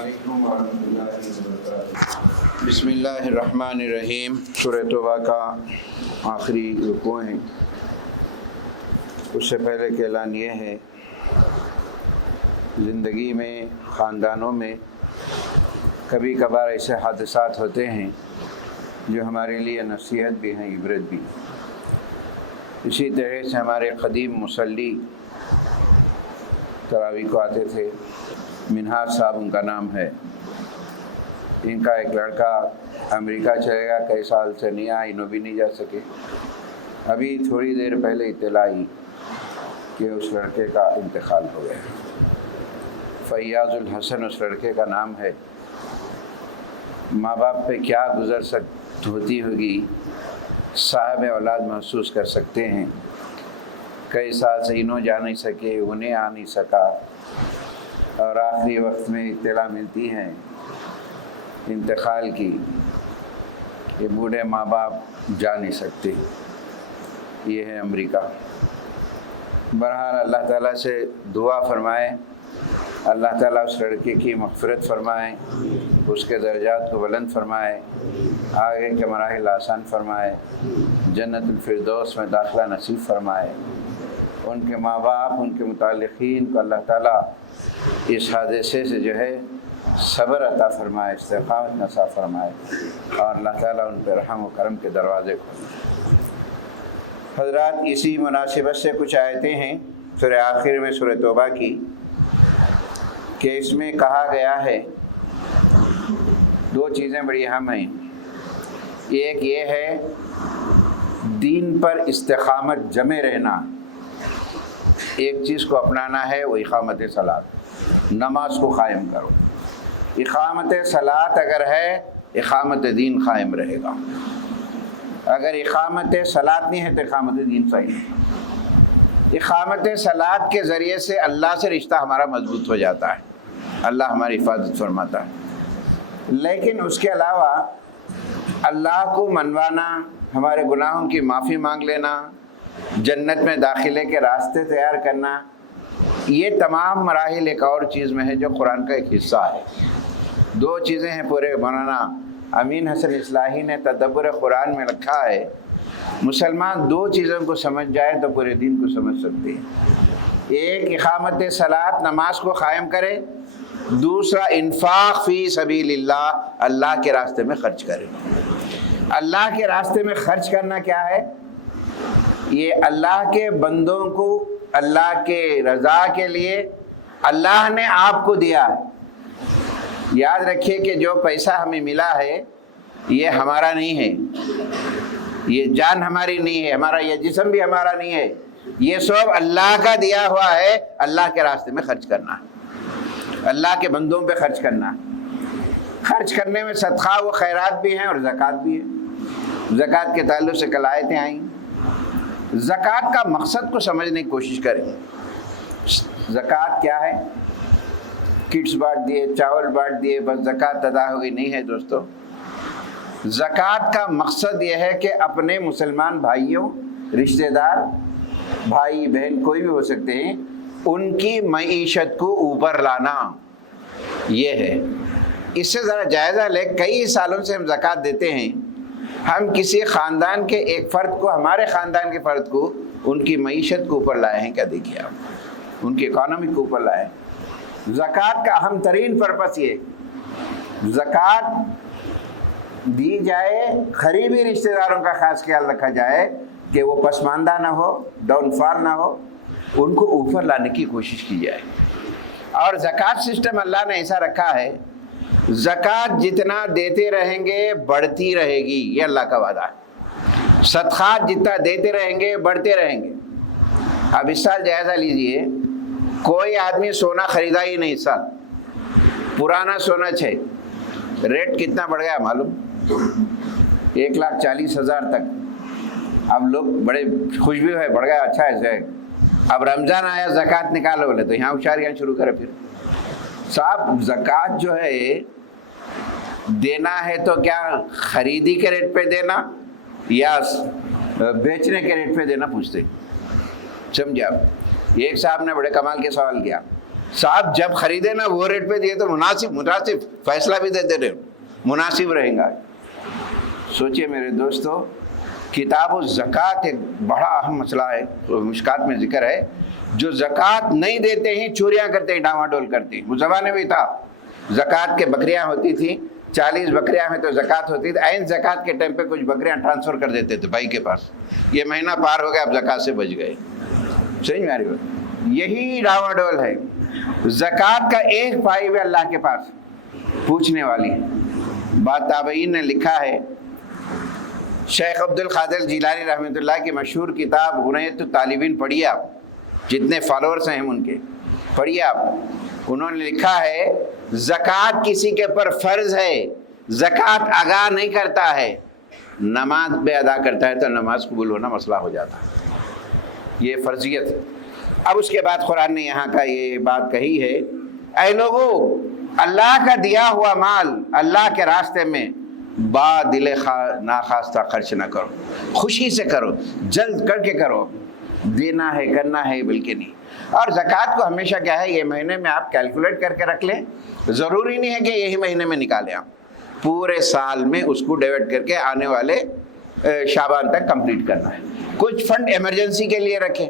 علیکم ورحمۃ اللہ وبرکاتہ۔ بسم اللہ الرحمن الرحیم۔ سورہ توبہ کا آخری رکوع ہے۔ اس سے پہلے کہ اعلان یہ ہے، زندگی میں خاندانوں میں کبھی کبھار ایسے حادثات ہوتے ہیں جو ہمارے لیے نصیحت بھی ہیں، عبرت بھی۔ اسی طرح سے ہمارے قدیم مصلی تراویح کو آتے تھے، منہاج صاحب ان کا نام ہے۔ ان کا ایک لڑکا امریکہ چلے گا، کئی سال سے نہیں آیا، انہوں بھی نہیں جا سکے۔ ابھی تھوڑی دیر پہلے اطلاع آئی کہ اس لڑکے کا انتقال ہو گیا۔ فیاض الحسن اس لڑکے کا نام ہے۔ ماں باپ پہ کیا گزر ہوتی ہوگی، صاحب اولاد محسوس کر سکتے ہیں۔ کئی سال سے انہوں جا نہیں سکے، انہیں آ نہیں سکا، اور آخری وقت میں اطلاع ملتی ہے انتقال کی کہ بوڑھے ماں باپ جا نہیں سکتے۔ یہ ہے امریکہ۔ بہرحال اللہ تعالیٰ سے دعا فرمائے، اللہ تعالیٰ اس لڑکے کی مغفرت فرمائے، اس کے درجات کو بلند فرمائے، آگے کے مراحل آسان فرمائے، جنت الفردوس میں داخلہ نصیب فرمائے۔ ان کے ماں باپ، ان کے متعلقین کو اللہ تعالیٰ اس حادثے سے جو ہے صبر عطا فرمائے، استقامت نصیب فرمائے، اور اللہ تعالیٰ ان پہ رحم و کرم کے دروازے کھولے۔ حضرات، اسی مناسبت سے کچھ آیتیں ہیں سورہ آخر میں سورہ توبہ کی، کہ اس میں کہا گیا ہے دو چیزیں بڑی اہم ہیں۔ ایک یہ ہے دین پر استقامت، جمے رہنا، ایک چیز کو اپنانا ہے، وہ اقامت صلاۃ، نماز کو قائم کرو۔ اقامت صلاۃ اگر ہے، اقامت دین قائم رہے گا۔ اگر اقامت صلاۃ نہیں ہے تو اقامت دین صحیح ہے۔ اقامت صلاۃ کے ذریعے سے اللہ سے رشتہ ہمارا مضبوط ہو جاتا ہے، اللہ ہماری حفاظت فرماتا ہے۔ لیکن اس کے علاوہ اللہ کو منوانا، ہمارے گناہوں کی معافی مانگ لینا، جنت میں داخلے کے راستے تیار کرنا، یہ تمام مراحل ایک اور چیز میں ہے جو قرآن کا ایک حصہ ہے۔ دو چیزیں ہیں، پورے مولانا امین حسن اصلاحی نے تدبر قرآن میں رکھا ہے۔ مسلمان دو چیزوں کو سمجھ جائے تو پورے دین کو سمجھ سکتے ہیں۔ ایک اقامت صلاۃ، نماز کو قائم کرے، دوسرا انفاق فی سبیل اللہ، اللہ کے راستے میں خرچ کرے۔ اللہ کے راستے میں خرچ کرنا کیا ہے؟ یہ اللہ کے بندوں کو اللہ کے رضا کے لیے اللہ نے آپ کو دیا ہے۔ یاد رکھیے کہ جو پیسہ ہمیں ملا ہے یہ ہمارا نہیں ہے، یہ جان ہماری نہیں ہے، ہمارا یہ جسم بھی ہمارا نہیں ہے، یہ سب اللہ کا دیا ہوا ہے۔ اللہ کے راستے میں خرچ کرنا ہے، اللہ کے بندوں پہ خرچ کرنا ہے۔ خرچ کرنے میں صدقہ و خیرات بھی ہیں اور زکوٰۃ بھی ہے۔ زکوٰۃ کے تعلق سے کل آیتیں آئیں۔ زکوٰۃ کا مقصد کو سمجھنے کی کوشش کریں۔ زکوٰۃ کیا ہے؟ کٹس بانٹ دیے، چاول بانٹ دیے، بس زکوٰۃ ادا ہو گئی؟ نہیں ہے دوستو۔ زکوٰۃ کا مقصد یہ ہے کہ اپنے مسلمان بھائیوں، رشتہ دار، بھائی بہن کوئی بھی ہو سکتے ہیں، ان کی معیشت کو اوپر لانا، یہ ہے۔ اس سے ذرا جائزہ لے، کئی سالوں سے ہم زکوٰۃ دیتے ہیں، ہم کسی خاندان کے ایک فرد کو، ہمارے خاندان کے فرد کو، ان کی معیشت کو اوپر لائے ہیں کیا؟ دیکھیے آپ، ان کی اکانومی کو اوپر لائے ہیں۔ زکوٰۃ کا اہم ترین پرپس یہ، زکوٰۃ دی جائے، قریبی رشتہ داروں کا خاص خیال رکھا جائے کہ وہ پسماندہ نہ ہو، ڈاؤن فال نہ ہو، ان کو اوپر لانے کی کوشش کی جائے۔ اور زکوٰۃ سسٹم اللہ نے ایسا رکھا ہے، زکوٰۃ جتنا دیتے رہیں گے بڑھتی رہے گی، یہ اللہ کا وعدہ ہے۔ صدقات جتنا دیتے رہیں گے بڑھتے رہیں گے۔ اب اس سال جائزہ لیجئے، کوئی آدمی سونا خریدا ہی نہیں، اس سال پرانا سونا ریٹ کتنا بڑھ گیا معلوم؟ 1,40,000 تک۔ اب لوگ بڑے خوش بھی ہوئے، بڑھ گیا، اچھا ہے۔ اب رمضان آیا، زکوٰۃ نکالو بولے تو یہاں ہوشیاریاں شروع کرے۔ پھر صاحب زکوٰۃ جو ہے دینا ہے تو کیا خریدی کے ریٹ پہ دینا یا بیچنے کے ریٹ پہ دینا؟ پوچھتے، سمجھے آپ؟ ایک صاحب نے بڑے کمال کے سوال کیا، صاحب جب خریدے نا وہ ریٹ پہ دیے تو مناسب فیصلہ بھی دے رہے مناسب رہیں گا. سوچئے میرے دوستو، کتاب الزکوٰۃ ایک بڑا اہم مسئلہ ہے، مشکات میں ذکر ہے. جو زکوٰۃ نہیں دیتے ہیں چوریاں کرتے ہیں، ڈاما ڈول کرتے ہیں. اس زمانے میں تھا زکوٰۃ کے بکریاں ہوتی تھیں، 40 بکریاں ہیں تو زکوٰۃ ہوتی تھی. عین زکوٰۃ کے ٹائم پہ کچھ بکریاں ٹرانسفر کر دیتے تھے بھائی کے پاس، یہ مہینہ پار ہو گیا اب زکوٰۃ سے بچ گئے. صحیح میں آ رہی بات؟ یہی ڈاما ڈول ہے. زکوٰۃ کا ایک پائی بھی اللہ کے پاس پوچھنے والی بات. تابعین نے لکھا ہے، شیخ عبد القادر جیلانی رحمۃ اللہ کی مشہور کتاب غنیۃ الطالبین پڑھیے آپ، جتنے فالوورز ہیں ان کے پڑھیے آپ. انہوں نے لکھا ہے زکوٰۃ کسی کے پر فرض ہے، زکوٰۃ ادا نہیں کرتا ہے، نماز پہ ادا کرتا ہے تو نماز قبول ہونا مسئلہ ہو جاتا ہے. یہ فرضیت. اب اس کے بعد قرآن نے یہاں کا یہ بات کہی ہے، اے لوگو اللہ کا دیا ہوا مال اللہ کے راستے میں با دل ناخواستہ خرچ نہ کرو، خوشی سے کرو، جلد کر کے کرو. دینا ہے کرنا ہے بلکہ نہیں. اور زکوٰۃ کو ہمیشہ کیا ہے، یہ مہینے میں آپ کیلکولیٹ کر کے رکھ لیں. ضروری نہیں ہے کہ یہی مہینے میں نکالیں، آپ پورے سال میں اس کو ڈیوائڈ کر کے آنے والے شعبان تک کمپلیٹ کرنا ہے. کچھ فنڈ ایمرجنسی کے لیے رکھیں،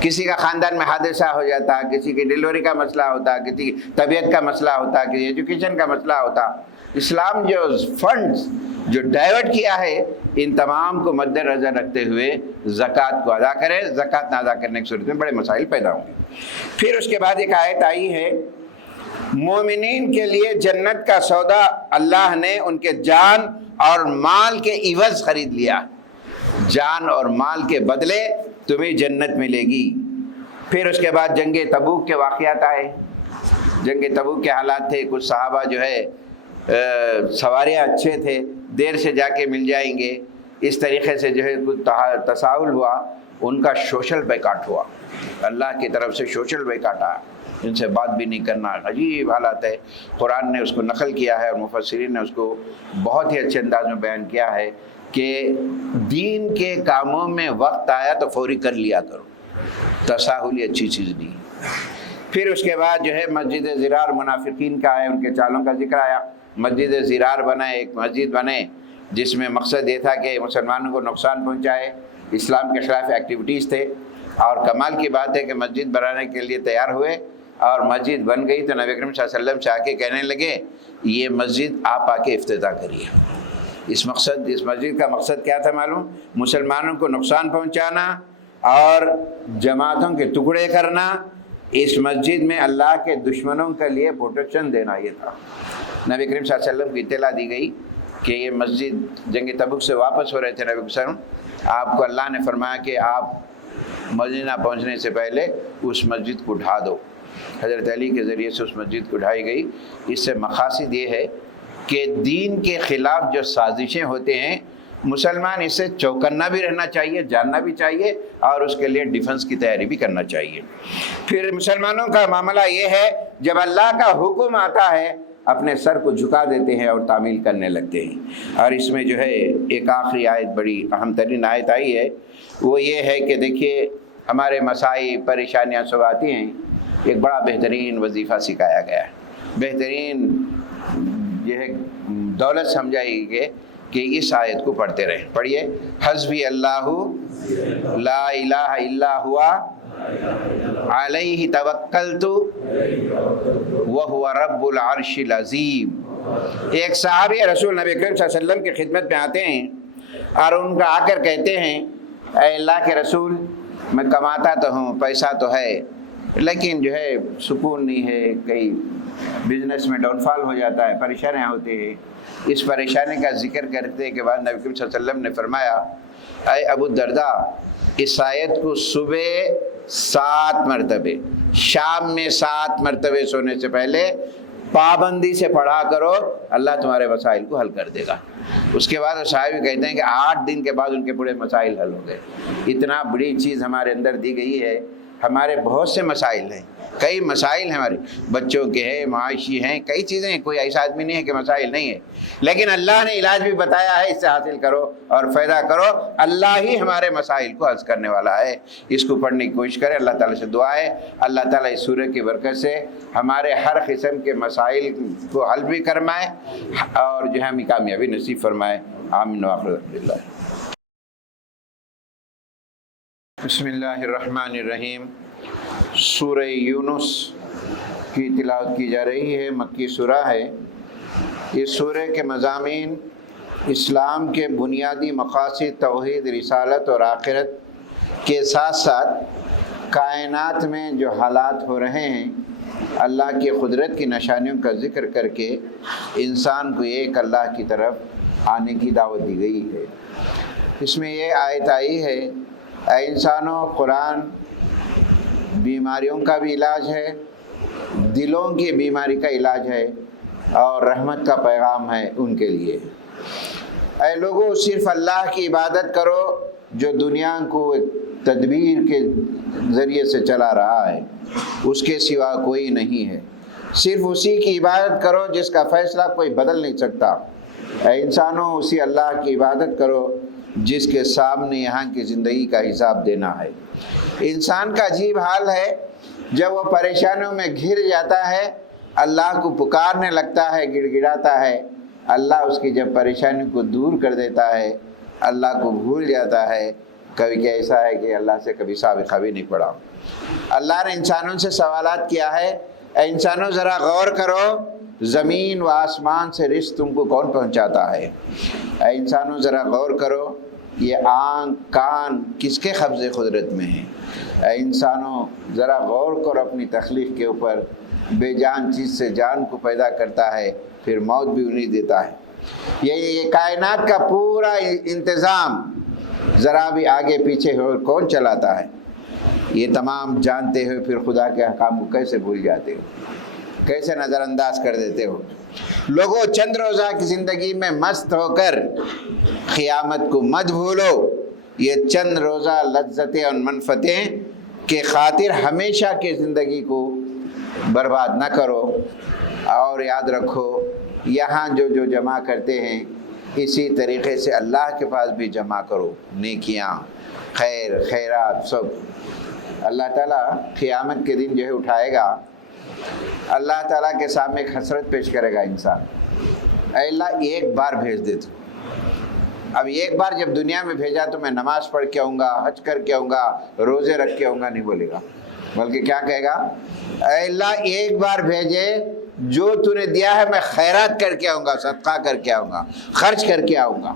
کسی کا خاندان میں حادثہ ہو جاتا، کسی کی ڈیلیوری کا مسئلہ ہوتا، کسی کی طبیعت کا مسئلہ ہوتا، کسی ایجوکیشن کا مسئلہ ہوتا. اسلام جو فنڈز جو ڈائیورٹ کیا ہے ان تمام کو مد نظر رکھتے ہوئے زکوٰۃ کو ادا کرے. زکوٰۃ نہ ادا کرنے کی صورت میں بڑے مسائل پیدا ہوں گے. پھر اس کے بعد ایک آیت آئی ہے، مومنین کے لیے جنت کا سودا اللہ نے ان کے جان اور مال کے عوض خرید لیا. جان اور مال کے بدلے تمہیں جنت ملے گی. پھر اس کے بعد جنگ تبوک کے واقعات آئے. جنگ تبوک کے حالات تھے، کچھ صحابہ جو ہے سواریاں اچھے تھے، دیر سے جا کے مل جائیں گے، اس طریقے سے جو ہے کچھ تساہل ہوا، ان کا سوشل بیکاٹ ہوا. اللہ کی طرف سے سوشل بیکاٹ آیا، ان سے بات بھی نہیں کرنا. عجیب حالات ہے. قرآن نے اس کو نقل کیا ہے اور مفسرین نے اس کو بہت ہی اچھے انداز میں بیان کیا ہے کہ دین کے کاموں میں وقت آیا تو فوری کر لیا کرو. تساہل اچھی چیز نہیں. پھر اس کے بعد جو ہے مسجد زرار منافقین کا ہے، ان کے چالوں کا ذکر آیا. مسجد زرار بنا، ایک مسجد بنے جس میں مقصد یہ تھا کہ مسلمانوں کو نقصان پہنچائے، اسلام کے خلاف ایکٹیویٹیز تھے. اور کمال کی بات ہے کہ مسجد بنانے کے لیے تیار ہوئے اور مسجد بن گئی تو نبی اکرم صلی اللہ علیہ وسلم سے آ کے کہنے لگے یہ مسجد آپ آ کے افتتاح کریے. اس مسجد کا مقصد کیا تھا معلوم؟ مسلمانوں کو نقصان پہنچانا اور جماعتوں کے ٹکڑے کرنا. اس مسجد میں اللہ کے دشمنوں کے لیے پروٹیکشن دینا یہ تھا. نبی کریم صلی اللہ علیہ وسلم کی اطلاع دی گئی کہ یہ مسجد جنگ تبوک سے واپس ہو رہے تھے نبی وسلم، آپ کو اللہ نے فرمایا کہ آپ مدینہ پہنچنے سے پہلے اس مسجد کو ڈھا دو. حضرت علی کے ذریعے سے اس مسجد کو ڈھائی گئی. اس سے مقاصد یہ ہے کہ دین کے خلاف جو سازشیں ہوتے ہیں مسلمان اس سے چوکنا بھی رہنا چاہیے، جاننا بھی چاہیے اور اس کے لیے ڈیفنس کی تیاری بھی کرنا چاہیے. پھر مسلمانوں کا معاملہ یہ ہے جب اللہ کا حکم آتا ہے اپنے سر کو جھکا دیتے ہیں اور تعمیل کرنے لگتے ہیں. اور اس میں جو ہے ایک آخری آیت بڑی اہم ترین آیت آئی ہے، وہ یہ ہے کہ دیکھیے ہمارے مسائل پریشانیاں سب آتی ہیں، ایک بڑا بہترین وظیفہ سکھایا گیا ہے. بہترین یہ ہے دولت سمجھائی گئی کہ اس آیت کو پڑھتے رہیں. پڑھیے، حسبی اللہ لا الہ الا ہوا علیہ توکلت وہو رب العرش العظیم. ایک صحابی رسول نبی کریم صلی اللہ علیہ وسلم کی خدمت میں آتے ہیں اور ان کا آ کر کہتے ہیں اے اللہ کے رسول، میں کماتا تو ہوں، پیسہ تو ہے، لیکن جو ہے سکون نہیں ہے، کئی بزنس میں ڈاؤن فال ہو جاتا ہے، پریشانیاں ہوتے ہیں. اس پریشانی کا ذکر کرنے کے بعد نبی کریم صلی اللہ علیہ وسلم نے فرمایا اے ابو الدرداء، اس آیت کو صبح 7 مرتبے، شام میں 7 مرتبے سونے سے پہلے پابندی سے پڑھا کرو، اللہ تمہارے مسائل کو حل کر دے گا. اس کے بعد صحابی کہتے ہیں کہ 8 دن کے بعد ان کے بڑے مسائل حل ہو گئے. اتنا بڑی چیز ہمارے اندر دی گئی ہے ہمارے بہت سے مسائل ہیں، کئی مسائل ہیں ہمارے، بچوں کے ہیں، معاشی ہیں، کئی چیزیں ہیں، کوئی ایسا آدمی نہیں ہے کہ مسائل نہیں ہے، لیکن اللہ نے علاج بھی بتایا ہے، اس سے حاصل کرو اور فائدہ کرو۔ اللہ ہی ہمارے مسائل کو حل کرنے والا ہے، اس کو پڑھنے کی کوشش کرے۔ اللہ تعالیٰ سے دعا ہے اللہ تعالیٰ اس سورہ کی برکت سے ہمارے ہر قسم کے مسائل کو حل بھی فرمائے اور جو ہے ہمیں کامیابی نصیب فرمائے۔ آمین وآخر الحمدللہ۔ بسم اللہ الرحمن الرحیم۔ سورہ یونس کی تلاوت کی جا رہی ہے، مکی سورہ ہے۔ اس سورہ کے مضامین اسلام کے بنیادی مقاصد، توحید، رسالت اور آخرت کے ساتھ ساتھ کائنات میں جو حالات ہو رہے ہیں، اللہ کی قدرت کی نشانیوں کا ذکر کر کے انسان کو ایک اللہ کی طرف آنے کی دعوت دی گئی ہے۔ اس میں یہ آیت آئی ہے، اے انسانوں، قرآن بیماریوں کا بھی علاج ہے، دلوں کی بیماری کا علاج ہے اور رحمت کا پیغام ہے ان کے لیے۔ اے لوگو، صرف اللہ کی عبادت کرو جو دنیا کو تدبیر کے ذریعے سے چلا رہا ہے، اس کے سوا کوئی نہیں ہے۔ صرف اسی کی عبادت کرو جس کا فیصلہ کوئی بدل نہیں سکتا۔ اے انسانوں، اسی اللہ کی عبادت کرو جس کے سامنے یہاں کی زندگی کا حساب دینا ہے۔ انسان کا عجیب حال ہے، جب وہ پریشانیوں میں گھر جاتا ہے، اللہ کو پکارنے لگتا ہے، گڑ گڑاتا ہے، اللہ اس کی جب پریشانیوں کو دور کر دیتا ہے، اللہ کو بھول جاتا ہے۔ کبھی کیا ایسا ہے کہ اللہ سے کبھی سابقہ بھی نہیں پڑا۔ اللہ نے انسانوں سے سوالات کیا ہے، اے انسانوں ذرا غور کرو، زمین و آسمان سے رزق تم کو کون پہنچاتا ہے؟ اے انسانوں ذرا غور کرو، یہ آنکھ کان کس کے قبضے قدرت میں ہیں؟ اے انسانوں ذرا غور کرو اپنی تخلیق کے اوپر، بے جان چیز سے جان کو پیدا کرتا ہے، پھر موت بھی انہیں دیتا ہے۔ یہ کائنات کا پورا انتظام ذرا بھی آگے پیچھے ہو کون چلاتا ہے؟ یہ تمام جانتے ہوئے پھر خدا کے احکام کو کیسے بھول جاتے ہو، کیسے نظر انداز کر دیتے ہو؟ لوگوں، چند روزہ کی زندگی میں مست ہو کر قیامت کو مت بھولو۔ یہ چند روزہ لذتیں اور منفعتیں کے خاطر ہمیشہ کی زندگی کو برباد نہ کرو، اور یاد رکھو یہاں جو جو جمع کرتے ہیں اسی طریقے سے اللہ کے پاس بھی جمع کرو، نیکیاں، خیر، خیرات سب۔ اللہ تعالیٰ قیامت کے دن جو ہے اٹھائے گا، اللہ تعالیٰ کے سامنے ایک حسرت پیش کرے گا انسان، اے اللہ ایک بار بھیج دے تو۔ اب ایک بار جب دنیا میں بھیجا تو میں نماز پڑھ کے آؤں گا، حج کر کے آؤں گا، روزے رکھ کے آؤں گا، نہیں بولے گا، بلکہ کیا کہے گا؟ اے اللہ ایک بار بھیجے، جو تو نے دیا ہے میں خیرات کر کے آؤں گا، صدقہ کر کے آؤں گا، خرچ کر کے آؤں گا۔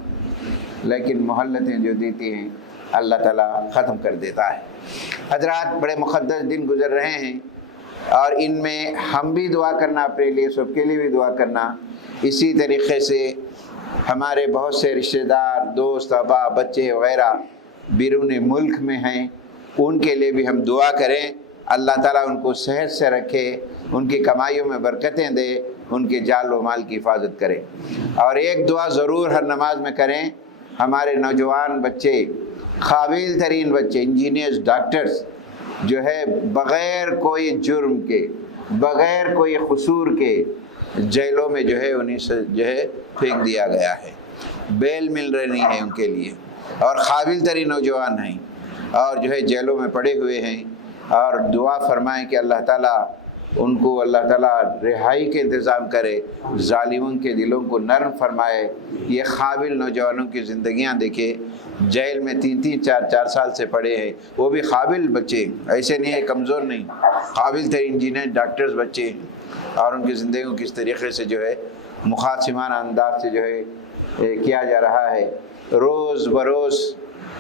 لیکن مہلتیں جو دیتی ہیں اللہ تعالیٰ ختم کر دیتا ہے۔ حضرات، بڑے مقدس دن گزر رہے ہیں اور ان میں ہم بھی دعا کرنا، اپنے لیے سب کے لیے بھی دعا کرنا۔ اسی طریقے سے ہمارے بہت سے رشتہ دار، دوست، ابا، بچے وغیرہ بیرون ملک میں ہیں، ان کے لیے بھی ہم دعا کریں، اللہ تعالیٰ ان کو صحت سے رکھے، ان کی کمائیوں میں برکتیں دے، ان کے جان و مال کی حفاظت کرے۔ اور ایک دعا ضرور ہر نماز میں کریں، ہمارے نوجوان بچے، قابل ترین بچے، انجینئرز، ڈاکٹرز جو ہے بغیر کوئی جرم کے، بغیر کوئی قصور کے جیلوں میں جو ہے انہیں سے جو ہے پھینک دیا گیا ہے، بیل مل رہی ہے ان کے لیے، اور قابل ترین نوجوان ہیں اور جو ہے جیلوں میں پڑے ہوئے ہیں۔ اور دعا فرمائیں کہ اللہ تعالیٰ ان کو اللہ تعالیٰ رہائی کے انتظام کرے، ظالموں کے دلوں کو نرم فرمائے۔ یہ قابل نوجوانوں کی زندگیاں دیکھے، جیل میں 3-4 سال سے پڑے ہیں، وہ بھی قابل بچے، ایسے نہیں ہے کمزور نہیں، قابل ترین انجینئر، ڈاکٹرز بچے ہیں، اور ان کی زندگیوں کس طریقے سے جو ہے مخاصمانہ انداز سے جو ہے کیا جا رہا ہے۔ روز بروز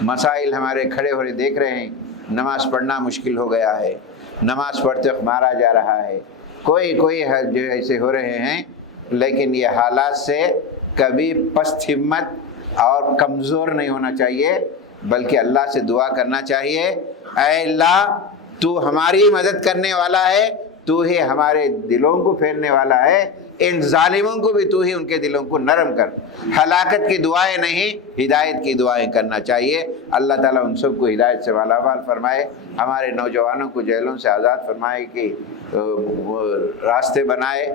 مسائل ہمارے کھڑے ہو رہے دیکھ رہے ہیں، نماز پڑھنا مشکل ہو گیا ہے، نماز پڑھتے وقت مارا جا رہا ہے، کوئی جو ایسے ہو رہے ہیں۔ لیکن یہ حالات سے کبھی پست ہمت اور کمزور نہیں ہونا چاہیے، بلکہ اللہ سے دعا کرنا چاہیے، اے اللہ تو ہماری مدد کرنے والا ہے، تو ہی ہمارے دلوں کو پھیرنے والا ہے، ان ظالموں کو بھی تو ہی ان کے دلوں کو نرم کر۔ ہلاکت کی دعائیں نہیں، ہدایت کی دعائیں کرنا چاہیے۔ اللہ تعالیٰ ان سب کو ہدایت سے مالامال فرمائے، ہمارے نوجوانوں کو جیلوں سے آزاد فرمائے کہ راستے بنائے،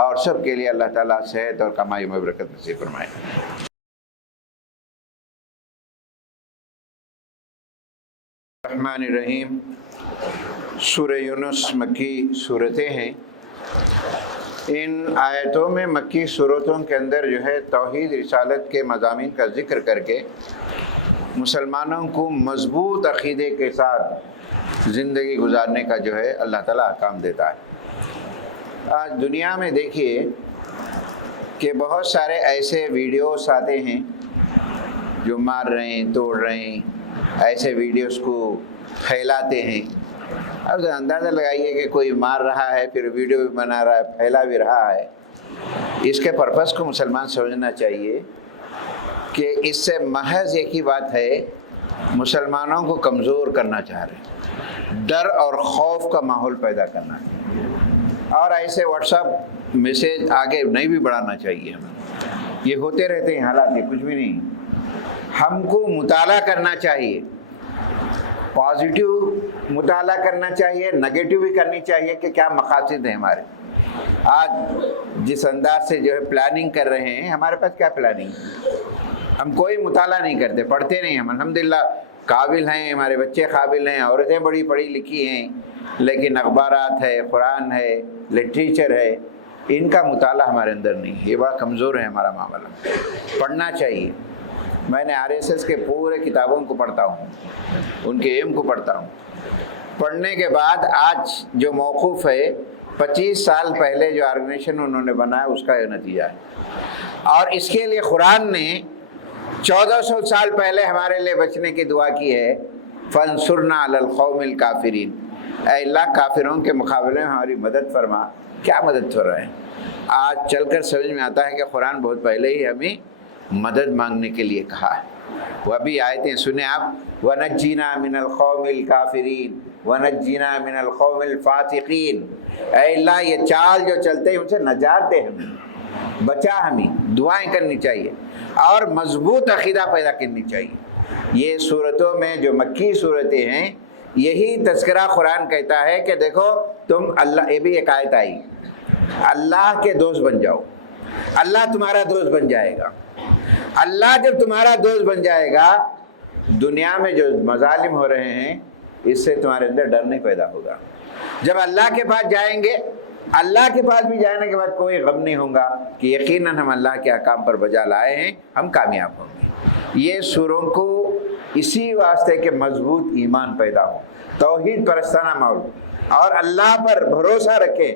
اور سب کے لیے اللہ تعالیٰ صحت اور کمائی میں برکت نصیب فرمائے۔ الرحمن الرحیم۔ سورہ یونس مکی صورتیں ہیں۔ ان آیتوں میں، مکی صورتوں کے اندر جو ہے توحید رسالت کے مضامین کا ذکر کر کے مسلمانوں کو مضبوط عقیدے کے ساتھ زندگی گزارنے کا جو ہے اللہ تعالیٰ احکام دیتا ہے۔ آج دنیا میں دیکھیے کہ بہت سارے ایسے ویڈیوز آتے ہیں جو مار رہے ہیں، توڑ رہے ہیں، ایسے ویڈیوز کو پھیلاتے ہیں۔ اب اندازہ لگائیے کہ کوئی مار رہا ہے، پھر ویڈیو بھی بنا رہا ہے، پھیلا بھی رہا ہے۔ اس کے پرپس کو مسلمان سمجھنا چاہیے کہ اس سے محض ایک ہی بات ہے، مسلمانوں کو کمزور کرنا چاہ رہے ہیں، ڈر اور خوف کا ماحول پیدا کرنا ہے، اور ایسے واٹس ایپ میسیج آگے نہیں بھی بڑھانا چاہیے ہمیں۔ یہ ہوتے رہتے ہیں حالات، یہ کچھ بھی نہیں۔ ہم کو مطالعہ کرنا چاہیے، پازیٹیو مطالعہ کرنا چاہیے، نگیٹیو بھی کرنی چاہیے کہ کیا مقاصد ہیں ہمارے۔ آج جس انداز سے جو ہے پلاننگ کر رہے ہیں، ہمارے پاس کیا پلاننگ ہے؟ ہم کوئی مطالعہ نہیں کرتے، پڑھتے نہیں ہم۔ الحمدللہ قابل ہیں، ہمارے بچے قابل ہیں، عورتیں بڑی پڑھی لکھی ہیں، لیکن اخبارات ہے، قرآن ہے، لٹریچر ہے، ان کا مطالعہ ہمارے اندر نہیں ہے۔ یہ بڑا کمزور ہے ہمارا معاملہ۔ پڑھنا چاہیے۔ میں نے RSS کے پورے کتابوں کو پڑھتا ہوں، ان کے ایم کو پڑھتا ہوں۔ پڑھنے کے بعد آج جو موقوف ہے، 25 سال پہلے جو آرگنائزیشن انہوں نے بنایا، اس کا یہ نتیجہ ہے۔ اور اس کے لیے قرآن نے 1400 سال پہلے ہمارے لیے بچنے کی دعا کی ہے، فَانْصُرْنَا عَلَى الْقَوْمِ الْكَافِرِينَ۔ اے اللہ، کافروں کے مقابلے میں ہماری مدد فرما۔ کیا مدد کر رہے ہیں؟ آج چل کر سمجھ میں آتا ہے کہ قرآن بہت پہلے ہی ہمیں مدد مانگنے کے لیے کہا ہے۔ وہ ابھی آیتیں سنیں آپ، وَنَجِّنَا مِنَ الْقَوْمِ الْكَافِرِينَ وَنَجِّنَا مِنَ الْقَوْمِ الْفَاسِقِينَ۔ اے اللہ، یہ چال جو چلتے ہیں ان سے نجات دے، ہمیں بچا، ہمیں دعائیں کرنی چاہیے اور مضبوط عقیدہ پیدا کرنی چاہیے۔ یہ صورتوں میں جو مکی صورتیں ہیں، یہی تذکرہ قرآن کہتا ہے کہ دیکھو تم اللہ، یہ بھی ایک آیت آئی، اللہ کے دوست بن جاؤ، اللہ تمہارا دوست بن جائے گا۔ اللہ جب تمہارا دوست بن جائے گا، دنیا میں جو مظالم ہو رہے ہیں اس سے تمہارے اندر ڈر نہیں پیدا ہوگا۔ جب اللہ کے پاس جائیں گے، اللہ کے پاس بھی جانے کے بعد کوئی غم نہیں ہوگا کہ یقیناً ہم اللہ کے احکام پر بجا لائے ہیں، ہم کامیاب ہوں گے۔ یہ سوروں کو اسی واسطے کہ مضبوط ایمان پیدا ہو، توحید پرستانہ ماحول، اور اللہ پر بھروسہ رکھیں،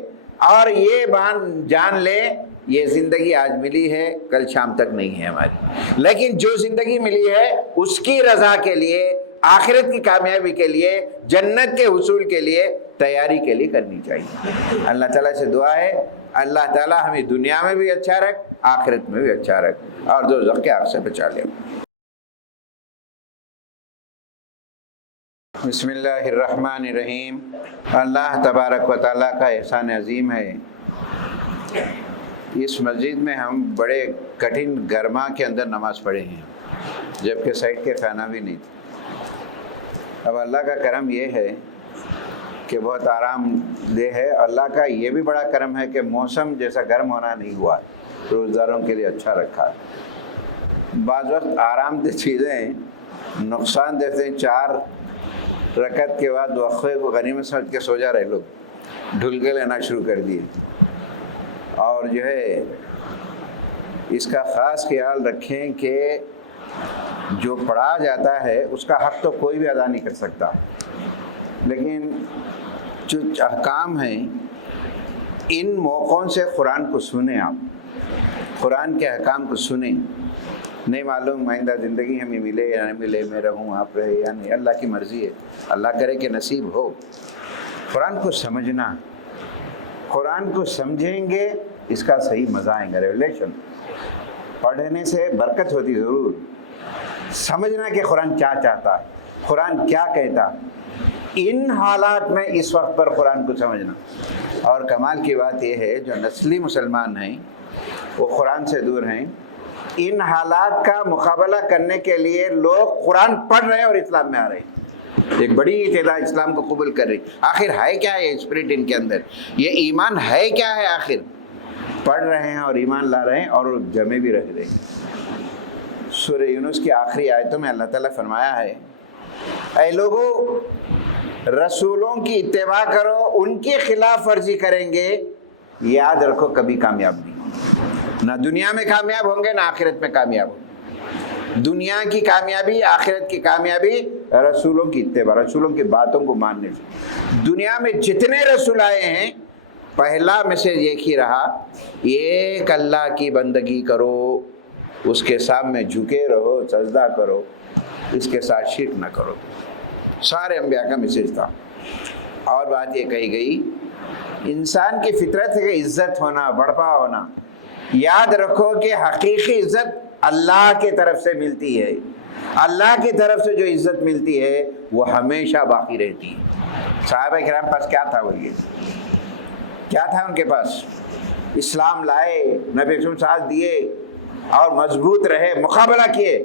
اور یہ بات جان لیں یہ زندگی آج ملی ہے، کل شام تک نہیں ہے ہماری، لیکن جو زندگی ملی ہے اس کی رضا کے لیے، آخرت کی کامیابی کے لیے، جنت کے حصول کے لیے تیاری کے لیے کرنی چاہیے۔ اللہ تعالیٰ سے دعا ہے اللہ تعالیٰ ہمیں دنیا میں بھی اچھا رکھ، آخرت میں بھی اچھا رکھ، اور دوزخ کے آگ سے بچا لے۔ بسم اللہ الرحمن الرحیم۔ اللہ تبارک و تعالیٰ کا احسان عظیم ہے، اس مسجد میں ہم بڑے کٹھن گرما کے اندر نماز پڑھے ہیں، جبکہ سائڈ کے کھانا بھی نہیں تھا۔ اب اللہ کا کرم یہ ہے کہ بہت آرام دہ ہے۔ اللہ کا یہ بھی بڑا کرم ہے کہ موسم جیسا گرم ہونا نہیں ہوا، روزداروں کے لیے اچھا رکھا۔ بعض وقت آرام دہ چیزیں نقصان دیتے ہیں۔ 4 رکعت کے بعد وقفے کو غنیمت سمجھ کے سو جا رہے لوگ، ڈھلکے لینا شروع کر دیے، اور جو ہے اس کا خاص خیال رکھیں کہ جو پڑھا جاتا ہے اس کا حق تو کوئی بھی ادا نہیں کر سکتا، لیکن جو احکام ہیں ان موقعوں سے قرآن کو سنیں، آپ قرآن کے احکام کو سنیں۔ نہیں معلوم آئندہ زندگی ہمیں ملے یا نہ ملے، میں رہوں آپ رہے یا نہیں، اللہ کی مرضی ہے، اللہ کرے کہ نصیب ہو۔ قرآن کو سمجھنا، قرآن کو سمجھیں گے اس کا صحیح مزہ آئے گا۔ ریولیشن پڑھنے سے برکت ہوتی ضرور، سمجھنا کہ قرآن کیا چاہتا، قرآن کیا کہتا، ان حالات میں اس وقت پر قرآن کو سمجھنا. اور کمال کی بات یہ ہے جو نسلی مسلمان ہیں وہ قرآن سے دور ہیں، ان حالات کا مقابلہ کرنے کے لیے لوگ قرآن پڑھ رہے ہیں اور اسلام میں آ رہے ہیں. ایک بڑی تعداد اسلام کو قبول کر رہی. آخر ہے کیا یہ اسپرٹ ان کے اندر، یہ ایمان ہے کیا ہے؟ آخر پڑھ رہے ہیں اور ایمان لا رہے ہیں اور جمے بھی رہ رہے ہیں. سورہ یونس کی آخری آیتوں میں اللہ تعالیٰ فرمایا ہے اے لوگو رسولوں کی اتباع کرو، ان کی خلاف ورزی کریں گے یاد رکھو کبھی کامیاب نہیں، نہ دنیا میں کامیاب ہوں گے نہ آخرت میں کامیاب ہوں گے. دنیا کی کامیابی، آخرت کی کامیابی رسولوں کی اتباع، رسولوں کی باتوں کو ماننے سے. دنیا میں جتنے رسول آئے ہیں پہلا میسج ایک ہی رہا، ایک اللہ کی بندگی کرو، اس کے سامنے جھکے رہو، سجدہ کرو، اس کے ساتھ شرک نہ کرو. سارے انبیاء کا میسج تھا. اور بات یہ کہی گئی انسان کی فطرت ہے کہ عزت ہونا، بڑھپا ہونا. یاد رکھو کہ حقیقی عزت اللہ کی طرف سے ملتی ہے. اللہ کی طرف سے جو عزت ملتی ہے وہ ہمیشہ باقی رہتی ہے. صحابہ کرام پاس کیا تھا؟ بولیے کیا تھا ان کے پاس؟ اسلام لائے، نبی اسلام ساتھ دیے اور مضبوط رہے، مقابلہ کیے.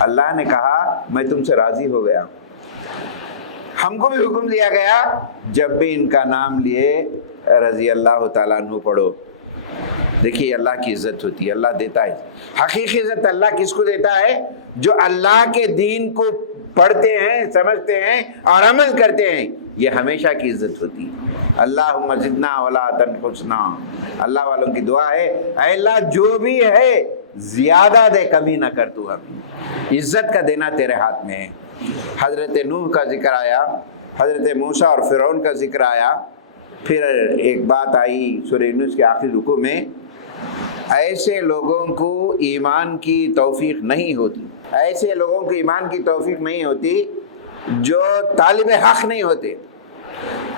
اللہ نے کہا میں تم سے راضی ہو گیا. ہم کو بھی حکم دیا گیا جب بھی ان کا نام لیے رضی اللہ تعالیٰ عنہ پڑھو. دیکھیے اللہ کی عزت ہوتی ہے، اللہ دیتا ہے. حقیقی عزت اللہ کس کو دیتا ہے؟ جو اللہ کے دین کو پڑھتے ہیں، سمجھتے ہیں اور عمل کرتے ہیں. یہ ہمیشہ کی عزت ہوتی ہے. اللہم زدنا ولا تنقصنا. اللہ والوں کی دعا ہے اے اللہ جو بھی ہے زیادہ دے، کمی نہ کر تو. ہمیں عزت کا دینا تیرے ہاتھ میں ہے. حضرت نوح کا ذکر آیا، حضرت موسیٰ اور فرعون کا ذکر آیا. پھر ایک بات آئی سورہ یونس کے آخری رکوع میں، ایسے لوگوں کو ایمان کی توفیق نہیں ہوتی، ایسے لوگوں کو ایمان کی توفیق نہیں ہوتی جو طالب حق نہیں ہوتے،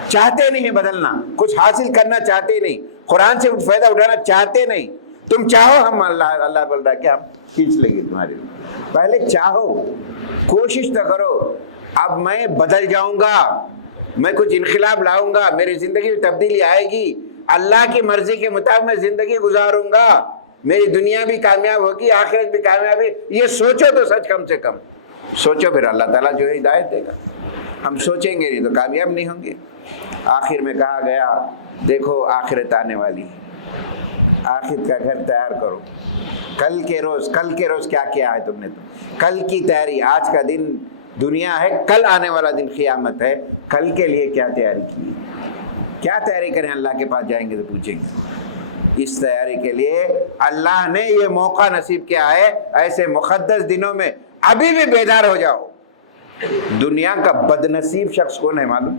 چاہتے نہیں بدلنا، کچھ حاصل کرنا چاہتے نہیں، قرآن سے فائدہ اٹھانا چاہتے نہیں. تم چاہو ہم اللہ بول رہا ہے کہ ہم کھینچ لیں گے تمہارے لیے. پہلے چاہو، کوشش تو کرو. اب میں بدل جاؤں گا، میں کچھ انقلاب لاؤں گا، میری زندگی میں تبدیلی آئے گی، اللہ کی مرضی کے مطابق میں زندگی گزاروں گا، میری دنیا بھی کامیاب ہوگی، آخرت بھی کامیاب ہے. یہ سوچو تو سچ، کم سے کم سوچو، پھر اللہ تعالیٰ جو ہے ہدایت دے گا. ہم سوچیں گے نہیں تو کامیاب نہیں ہوں گے. آخر میں کہا گیا دیکھو آخرت آنے والی ہے، آخرت کا گھر تیار کرو. کل کے روز کیا کیا ہے تم نے؟ کل کی تیاری. آج کا دن دنیا ہے، کل آنے والا دن قیامت ہے. کل کے لیے کیا تیاری کی؟ کیا تیاری کریں؟ اللہ کے پاس جائیں گے تو پوچھیں گے. اس تیاری کے لیے اللہ نے یہ موقع نصیب کیا ہے. ایسے مقدس دنوں میں ابھی بھی بیدار ہو جاؤ. دنیا کا بدنصیب شخص کون ہے معلوم؟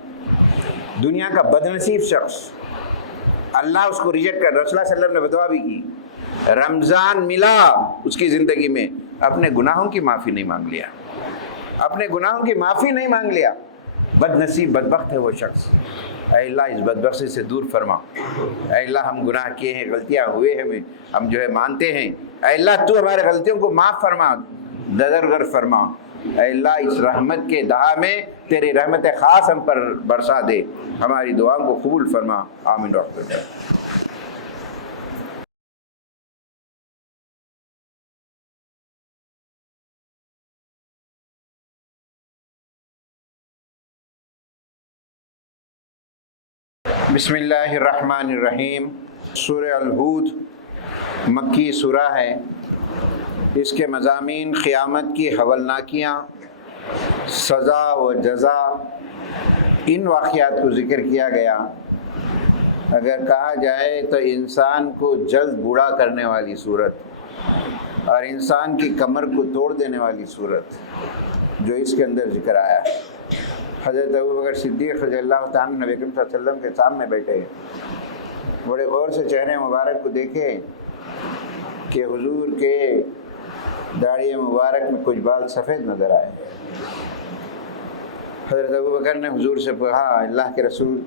دنیا کا بدنصیب شخص اللہ اس کو ریجیکٹ کر. رسول اللہ صلی اللہ علیہ وسلم نے بدعا بھی کی. رمضان ملا اس کی زندگی میں، اپنے گناہوں کی معافی نہیں مانگ لیا، اپنے گناہوں کی معافی نہیں مانگ لیا. بدنصیب بدبخت ہے وہ شخص. اے اللہ اس بدبختی سے دور فرما. اے اللہ ہم گناہ کیے ہیں، غلطیاں ہوئے ہیں، ہم جو ہے مانتے ہیں. اے اللہ تو ہمارے غلطیوں کو معاف فرما، درگزر فرما. اے اللہ اس رحمت کے دہا میں تیری رحمت خاص ہم پر برسا دے. ہماری دعاؤں کو قبول فرما. آمین. بسم اللہ الرحمن الرحیم. سورہ الہود مکی سورہ ہے. اس کے مضامین قیامت کی ہولناکیاں، سزا و جزا، ان واقعات کو ذکر کیا گیا. اگر کہا جائے تو انسان کو جلد بوڑھا کرنے والی صورت اور انسان کی کمر کو توڑ دینے والی صورت جو اس کے اندر ذکر آیا ہے. حضرت ابوبکر صدیق رضی اللہ تعالیٰ نبی کریم صلی اللہ علیہ وسلم کے سامنے بیٹھے، بڑے غور سے چہرے مبارک کو دیکھے کہ حضور کے داڑھی مبارک میں کچھ بال سفید نظر آئے. حضرت ابوبکر نے حضور سے کہا اللہ کے رسول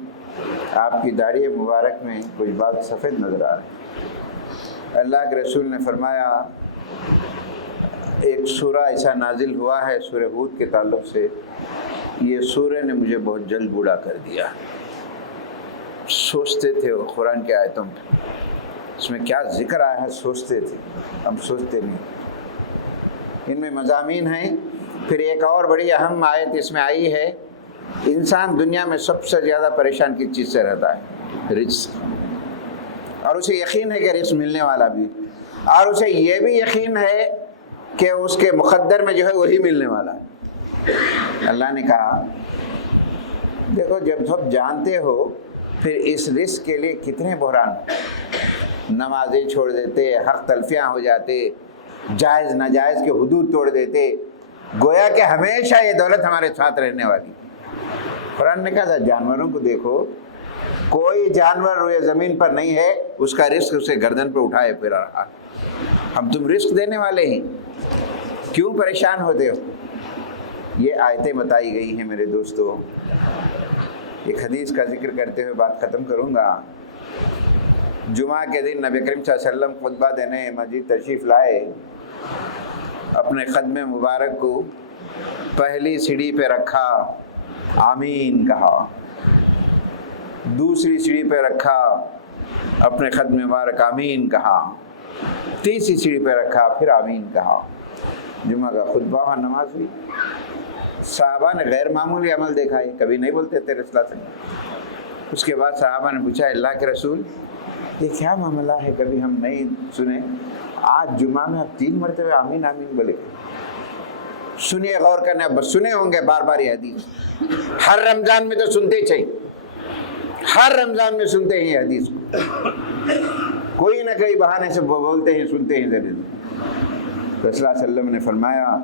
آپ کی داڑھی مبارک میں کچھ بال سفید نظر آ رہے ہیں. اللہ کے رسول نے فرمایا ایک سورہ ایسا نازل ہوا ہے سورہ ہود کے تعلق سے یہ سورہ نے مجھے بہت جلد بوڑھا کر دیا. سوچتے تھے وہ قرآن کے آیتوں پہ اس میں کیا ذکر آیا ہے، سوچتے تھے، ہم سوچتے نہیں. ان میں مضامین ہیں. پھر ایک اور بڑی اہم آیت اس میں آئی ہے، انسان دنیا میں سب سے زیادہ پریشان کس چیز سے رہتا ہے؟ رزق. اور اسے یقین ہے کہ رزق ملنے والا بھی، اور اسے یہ بھی یقین ہے کہ اس کے مقدر میں جو ہے وہی ملنے والا ہے. اللہ نے کہا دیکھو جب تم جانتے ہو پھر اس رزق کے لیے کتنے بحران، نمازیں چھوڑ دیتے، حق تلفیاں ہو جاتے، جائز ناجائز کے حدود توڑ دیتے، گویا کہ ہمیشہ یہ دولت ہمارے ساتھ رہنے والی. قرآن نے کہا تھا جانوروں کو دیکھو، کوئی جانور روئے زمین پر نہیں ہے اس کا رزق اسے گردن پہ اٹھائے پھر رہا. ہم تم رزق دینے والے ہیں، کیوں پریشان ہوتے ہو؟ یہ آیتیں بتائی گئی ہیں میرے دوستو. ایک حدیث کا ذکر کرتے ہوئے بات ختم کروں گا. جمعہ کے دن نبی کریم صلی اللہ علیہ وسلم خطبہ دینے مسجد تشریف لائے. اپنے قدم مبارک کو پہلی سیڑھی پہ رکھا، آمین کہا. دوسری سیڑھی پہ رکھا، اپنے قدم مبارک آمین کہا. تیسری سیڑھی پہ رکھا، پھر آمین کہا. جمعہ کا خطبہ اور نماز ہوئی. صحابہ نے غیر معمولی عمل دیکھا ہے، کبھی نہیں بولتے تھے رسول اللہ صلی اللہ علیہ وسلم. اس کے بعد صحابہ نے پوچھا اللہ کے رسول یہ کیا معاملہ ہے، کبھی ہم نہیں سنے، آج جمعہ میں آپ 3 مرتبہ آمین آمین بولے. سنیے، غور کرنے، بس سنے ہوں گے بار بار یہ حدیث. ہر رمضان میں تو سنتے چاہیے، ہر رمضان میں سنتے ہیں یہ حدیث کو، کوئی نہ کوئی بہانے سے بولتے ہیں، سنتے ہیں ضرور. رسول اللہ صلی اللہ علیہ وسلم نے فرمایا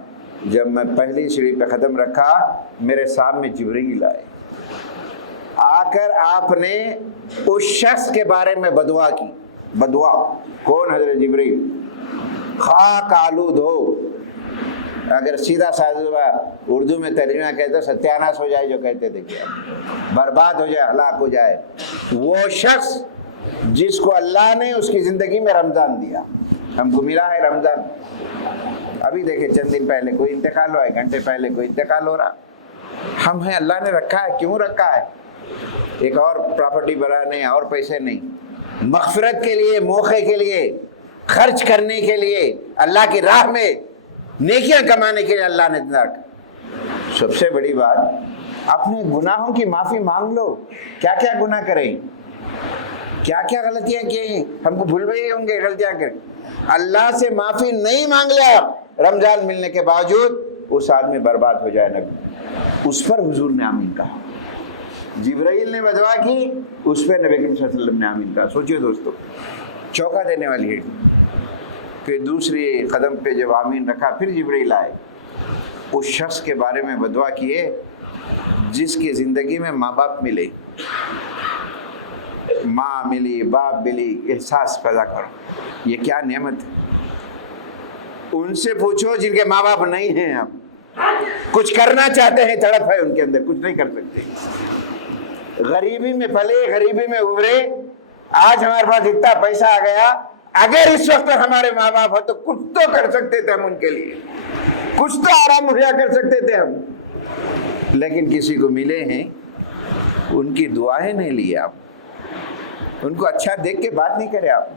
جب میں پہلی سیڑھی پہ قدم رکھا میرے سامنے جبرائیل آئے. آ کر آپ نے اس شخص کے بارے میں بدعا کی. بدعا کون؟ حضرت جبرائیل. خاک آلود ہو، اگر سیدھا سادہ اردو میں ترجمہ کہتے ستیاناش ہو جائے، جو کہتے تھے کیا برباد ہو جائے، ہلاک ہو جائے. وہ شخص جس کو اللہ نے اس کی زندگی میں رمضان دیا. ہم کو ملا ہے رمضان. ابھی دیکھیں چند دن پہلے کوئی انتقال ہوا ہے، گھنٹے پہلے کوئی انتقال ہو رہا. ہم ہیں، اللہ نے رکھا ہے. کیوں رکھا ہے؟ ایک اور پراپرٹی بنانے اور پیسے نہیں، مغفرت کے لیے، موقع کے لیے، خرچ کرنے کے لیے، اللہ کی راہ میں نیکیاں کمانے کے لیے اللہ نے رکھا. سب سے بڑی بات اپنے گناہوں کی معافی مانگ لو. کیا کیا گناہ کریں، کیا کیا غلطیاں کی ہیں، ہم کو بھول گئے ہوں گے غلطیاں کریں. اللہ سے معافی نہیں مانگ لیا رمضان ملنے کے باوجود، اس آدمی برباد ہو جائے. نبی اس پر حضور نے آمین کہا. جبرائیل نے بدعا کی، اس پہ نبی کریم صلی اللہ علیہ وسلم نے آمین کہا. سوچیے دوستو، چوکا دینے والی ہے. پھر دوسری قدم پہ جب آمین رکھا پھر جبرائیل آئے. اس شخص کے بارے میں بدعا کیے جس کی زندگی میں ماں باپ ملے، ماں ملی، باپ ملی، احساس پیدا کرو. یہ کیا نعمت ہے. ان سے پوچھو جن کے ماں باپ نہیں ہیں، آپ کچھ کرنا چاہتے ہیں، تڑپ ہے ان کے اندر، کچھ نہیں کر سکتے. غریبی میں پلے، غریبی میں ابھرے، آج ہمارے پاس اتنا پیسہ آ گیا، اگر اس وقت ہمارے ماں باپ ہو تو کچھ تو کر سکتے تھے ہم ان کے لیے، کچھ تو آرام مہیا کر سکتے تھے ہم. لیکن کسی کو ملے ہیں، ان کی دعائیں نہیں لی آپ، ان کو اچھا دیکھ کے بات نہیں کرے آپ.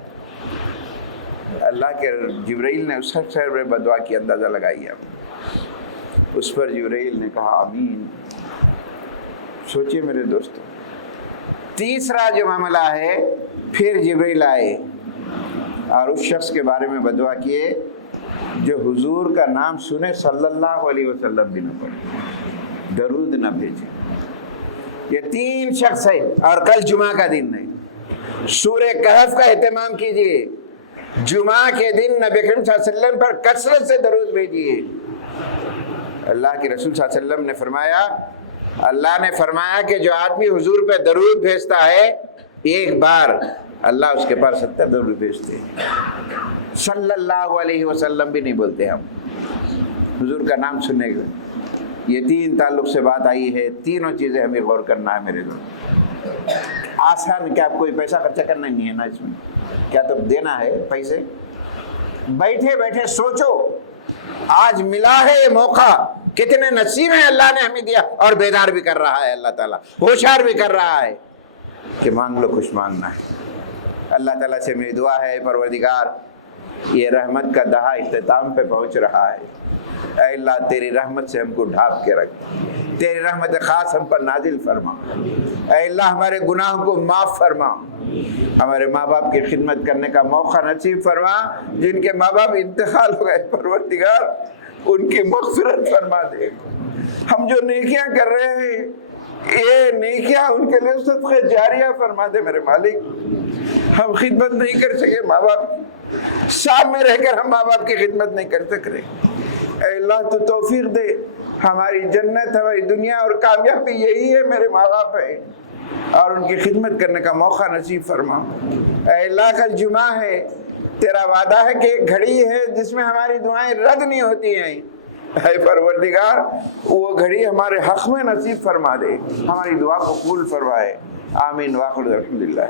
اللہ کے جبرائیل نے اس شخص میں بدعا کی، اندازہ لگائی آپ. اس پر جبرائیل نے کہا آمین. سوچئے میرے دوستو، تیسرا جو معاملہ ہے، پھر جبرائیل آئے اور اس شخص کے بارے میں بدعا کیے جو حضور کا نام سنے صلی اللہ علیہ وسلم بھی نہ پڑھے، درود نہ بھیجے. یہ 3 شخص ہے. اور کل جمعہ کا دن ہے، سورہ کہف کا اہتمام کیجئے. جمعہ کے دن نبی کریم صلی اللہ علیہ وسلم پر کثرت سے درود بھیجیے. اللہ کے رسول صلی اللہ علیہ وسلم نے فرمایا، اللہ نے فرمایا کہ جو آدمی حضور پہ درود بھیجتا ہے، ایک بار اللہ اس کے پاس 70 درود بھیجتے ہیں. صلی اللہ علیہ وسلم بھی نہیں بولتے ہم حضور کا نام سننے کے. یہ 3 تعلق سے بات آئی ہے. تینوں چیزیں ہمیں غور کرنا ہے میرے دوست. آسان کیا کوئی پیسہ خرچہ کرنا نہیں ہے نا اس میں، کیا تو دینا ہے پیسے. بیٹھے بیٹھے سوچو، آج ملا ہے یہ موقع کتنے نصیب ہیں اللہ نے ہمیں دیا، اور بیدار بھی کر رہا ہے اللہ تعالیٰ، ہوشیار بھی کر رہا ہے کہ مانگ لو، کچھ مانگنا ہے۔ اللہ تعالیٰ سے میری دعا ہے پروردگار، یہ رحمت کا دہا اختتام پہ پہنچ رہا ہے، اے اللہ تیری رحمت سے ہم کو ڈھانپ کے رکھ، تیری رحمت خاص ہم پر نازل فرما، اے اللہ ہمارے گناہوں کو معاف فرما، ہمارے ماں باپ کی خدمت کرنے کا موقع نصیب فرما، جن کے ماں باپ انتقال ہو گئے پروردگار ان کی مغفرت فرما دے، ہم جو نیکیاں کر رہے ہیں یہ نیکیاں ان کے لیے صدقہ جاریہ فرما دے میرے مالک، ہم خدمت نہیں کر سکے ماں باپ کی، ساتھ میں رہ کر ہم ماں باپ کی خدمت نہیں کر سک رہے، اے اللہ تو توفیق دے، ہماری جنت ہماری دنیا اور کامیابی یہی ہے میرے ماں باپ ہے، اور ان کی خدمت کرنے کا موقع نصیب فرما، اے اللہ کل جمعہ ہے، تیرا وعدہ ہے کہ ایک گھڑی ہے جس میں ہماری دعائیں رد نہیں ہوتی ہیں، اے پروردگار وہ گھڑی ہمارے حق میں نصیب فرما دے، ہماری دعا قبول فرمائے، آمین، واخر الحمدللہ۔